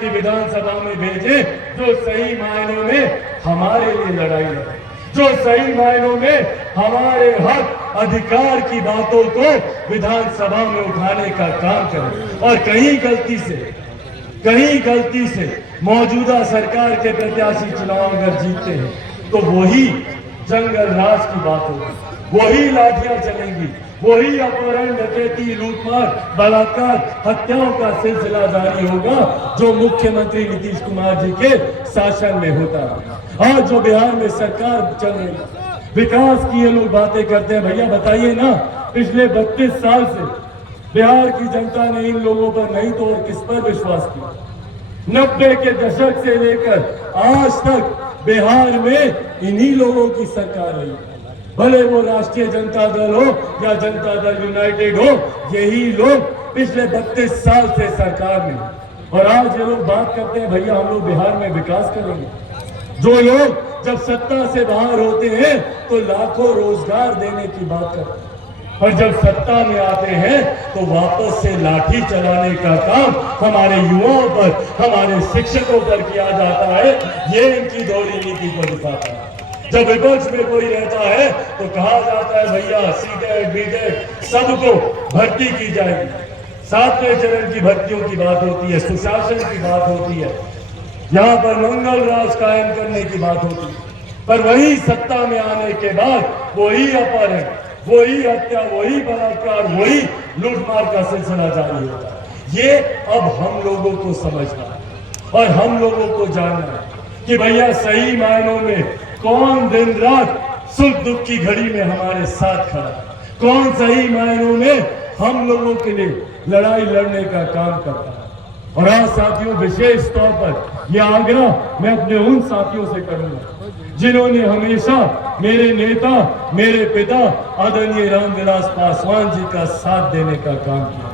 की विधानसभा में भेजे जो सही मायनों में हमारे लिए लड़ाई लड़े, जो सही मायनों में हमारे हक अधिकार की बातों को विधानसभा में उठाने का काम करें। और कहीं गलती से मौजूदा सरकार के प्रत्याशी चुनाव अगर जीतते हैं तो वही जंगल राज की बात होगी, वही लाठियां चलेंगी, वही अपहरण, डकैती, लूटमार, बलात्कार, हत्याओं का सिलसिला जारी होगा जो मुख्यमंत्री नीतीश कुमार जी के शासन में होता है। आज जो बिहार में सरकार चल रही है, विकास की ये लोग बातें करते हैं, भैया बताइए ना, पिछले 32 साल से बिहार की जनता ने इन लोगों पर नहीं तो और किस पर विश्वास किया। 90 के दशक से लेकर आज तक बिहार में इन्हीं लोगों की सरकार रही है, भले वो राष्ट्रीय जनता दल हो या जनता दल यूनाइटेड हो, यही लोग पिछले 32 साल से सरकार में। और आज ये लोग बात करते हैं भैया हम लोग बिहार में विकास करेंगे। जो लोग जब सत्ता से बाहर होते हैं तो लाखों रोजगार देने की बात करते हैं, और जब सत्ता में आते हैं तो वापस से लाठी चलाने का काम हमारे युवाओं पर, हमारे शिक्षकों पर किया जाता है। ये इनकी दोहरी नीति को दिखाता है। जब विपक्ष में कोई रहता है तो कहा जाता है भैया सीटेट बीटेट सबको भर्ती की जाएगी, 7वें चरण की भर्तियों की बात होती है, सुशासन की बात होती है, यहाँ पर मंगल राज कायम करने की बात होती है। पर वही सत्ता में आने के बाद वही अपहरण, वही हत्या, वही बलात्कार, वही लूटमार का सिलसिला जारी होता है। ये अब हम लोगों को समझना है और हम लोगों को जानना है कि भैया सही मायनों में कौन दिन रात सुख दुख की घड़ी में हमारे साथ खड़ा है, कौन सही मायनों में हम लोगों के लिए लड़ाई लड़ने का काम करता है। और आज साथियों, विशेष तौर पर यह आग्रह मैं अपने उन साथियों से करूंगा जिन्होंने हमेशा मेरे नेता, मेरे पिता आदरणीय रामविलास पासवान जी का साथ देने का काम किया,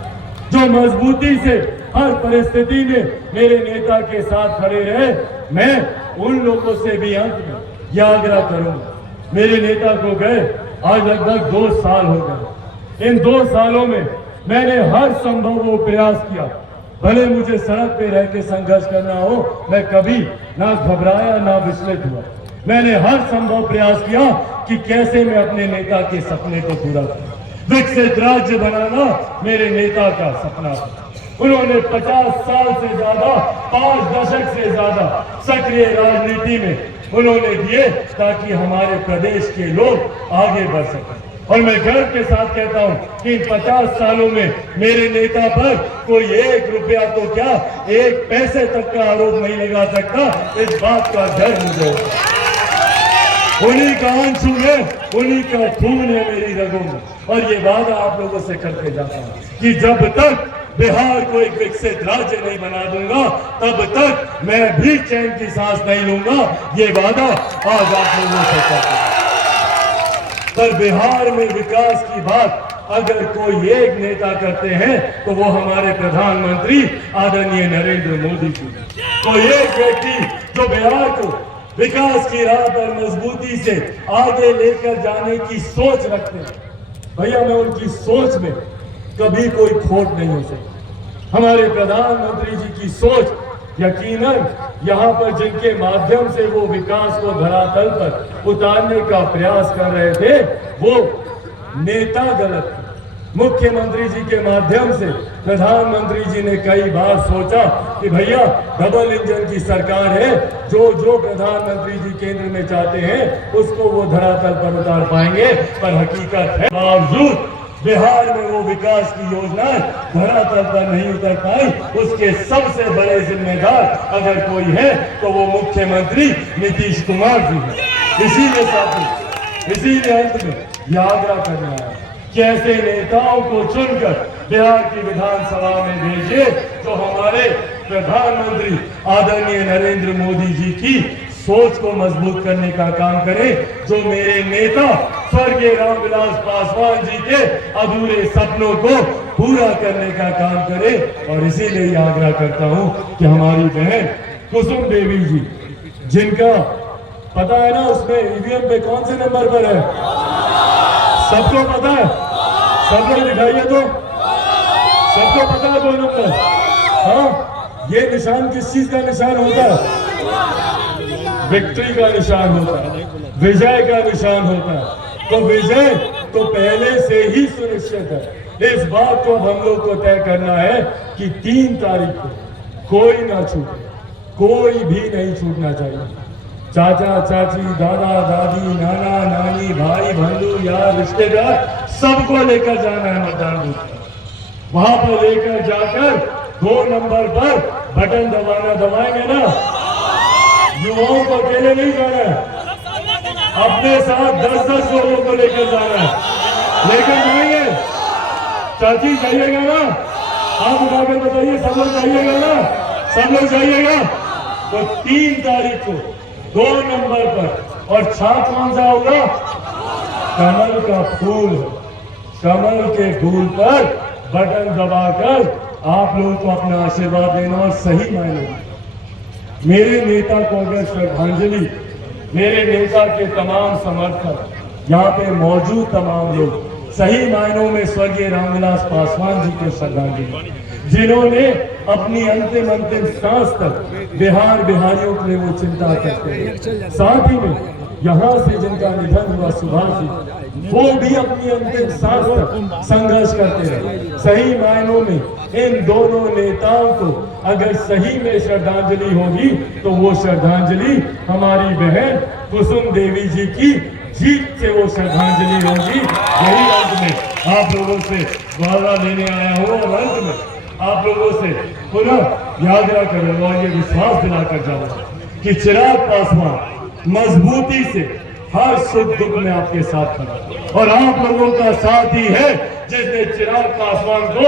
जो मजबूती से हर परिस्थिति में मेरे नेता के साथ खड़े रहे। मैं उन लोगों से भी अंत में यह आग्रह करूंगा, मेरे नेता को गए आज लगभग 2 साल हो गए। इन 2 सालों में मैंने हर संभव वो प्रयास किया, भले मुझे सड़क पे रह के संघर्ष करना हो, मैं कभी ना घबराया ना विचलित हुआ। मैंने हर संभव प्रयास किया कि कैसे मैं अपने नेता के सपने को पूरा करूं। विकसित राज्य बनाना मेरे नेता का सपना था। उन्होंने 50 साल से ज्यादा, 5 दशक से ज्यादा सक्रिय राजनीति में उन्होंने दिए ताकि हमारे प्रदेश के लोग आगे बढ़ सकें। और मैं गर्व के साथ कहता हूं कि इन 50 सालों में मेरे नेता पर कोई 1 रुपया तो क्या 1 पैसे तक का आरोप नहीं लगा सकता। इस बात का डर मुझे, उन्हीं का आंसू है, उन्हीं का खून है मेरी रगों में। और ये वादा आप लोगों से करके जाता हूं कि जब तक बिहार को एक विकसित राज्य नहीं बना दूंगा तब तक मैं भी चैन की सांस नहीं लूंगा। ये वादा आज आप लोगों से करता हूं। पर बिहार में विकास की बात अगर कोई एक नेता करते हैं तो वो हमारे प्रधानमंत्री आदरणीय नरेंद्र मोदी जी। कोई एक व्यक्ति जो बिहार को विकास की राह पर मजबूती से आगे लेकर जाने की सोच रखते हैं, भैया मैं उनकी सोच में कभी कोई खोट नहीं हो सकती। हमारे प्रधानमंत्री जी की सोच यकीनन यहाँ पर जिनके माध्यम से वो विकास को धरातल पर उतारने का प्रयास कर रहे थे वो नेता गलत थे। मुख्यमंत्री जी के माध्यम से प्रधानमंत्री जी ने कई बार सोचा कि भैया डबल इंजन की सरकार है, जो प्रधानमंत्री जी केंद्र में चाहते हैं उसको वो धरातल पर उतार पाएंगे। पर हकीकत है बावजूद बिहार में वो विकास की योजनाएं धरातल पर नहीं उतर पाई। उसके सबसे बड़े जिम्मेदार अगर कोई है तो वो मुख्यमंत्री नीतीश कुमार जी है। इसीलिए साथी, इसीलिए अंत में यह आग्रह करना है कि ऐसे नेताओं को चुनकर बिहार की विधानसभा में भेजिए जो हमारे प्रधानमंत्री आदरणीय नरेंद्र मोदी जी की सोच को मजबूत करने का काम करे, जो मेरे नेता स्वर्गीय रामविलास पासवान जी के अधूरे सपनों को पूरा करने का काम करे। और इसीलिए यह आग्रह करता हूं कि हमारी बहन कुसुम देवी जी, जिनका पता है ना उसमें ईवीएम पे कौन से नंबर पर है, सबको पता है, सब लोग दिखाइए तो, सबको पता है 2 नंबर। हाँ, ये निशान किस चीज का निशान होता है? विक्ट्री का निशान होता है, विजय का निशान होता है। तो विजय तो पहले से ही सुनिश्चित है। इस बात को अब हम लोग को तय करना है कि 3 तारीख को कोई ना छूटे, कोई भी नहीं छूटना चाहिए। चाचा चाची, दादा दादी, नाना नानी, भाई बंधु, यार रिश्तेदार, सबको लेकर जाना है मतदान बूथ पर। वहां पर लेकर जाकर 2 नंबर पर बटन दबाएंगे ना। युवाओं को अकेले नहीं जाना है, अपने साथ 10-10 लोगों को लेकर जाना है। लेकर जाएंगे। चाची जाइएगा ना? आप उठाकर बताइए, सब लोग जाइएगा ना? सब लोग जाइएगा। तो 3 तारीख को 2 नंबर पर, और छाप कौन सा होगा? कमल का फूल। कमल के फूल पर बटन दबाकर आप लोगों को अपना आशीर्वाद देना। और सही मायने में मेरे नेता को अगर श्रद्धांजलि, मेरे नेता के तमाम समर्थक, यहाँ पे मौजूद तमाम लोग, सही मायनों में स्वर्गीय रामविलास पासवान जी को श्रद्धांजलि, जिन्होंने अपनी अंतिम सांस तक बिहारियों के लिए वो चिंता करते हैं। साथ ही में यहाँ से जिनका निधन हुआ सुभाष जी, वो भी अपनी अंतिम सांस तक संघर्ष करते रहे। सही मायनों में इन दोनों नेताओं को अगर सही में श्रद्धांजलि होगी तो वो श्रद्धांजलि हमारी बहन कुसुम देवी जी की जीत से वो श्रद्धांजलि होगी। यही अंत में आप लोगों से वादा लेने आया हूँ, और अंत में आप लोगों से पुनः याद करूंगा और ये विश्वास दिलाकर जाऊंगा कि चिराग पासवान मजबूती से हर सुख दुख में आपके साथ खड़ा, और आप लोगों का साथ ही है जिसने चिराग पासवान को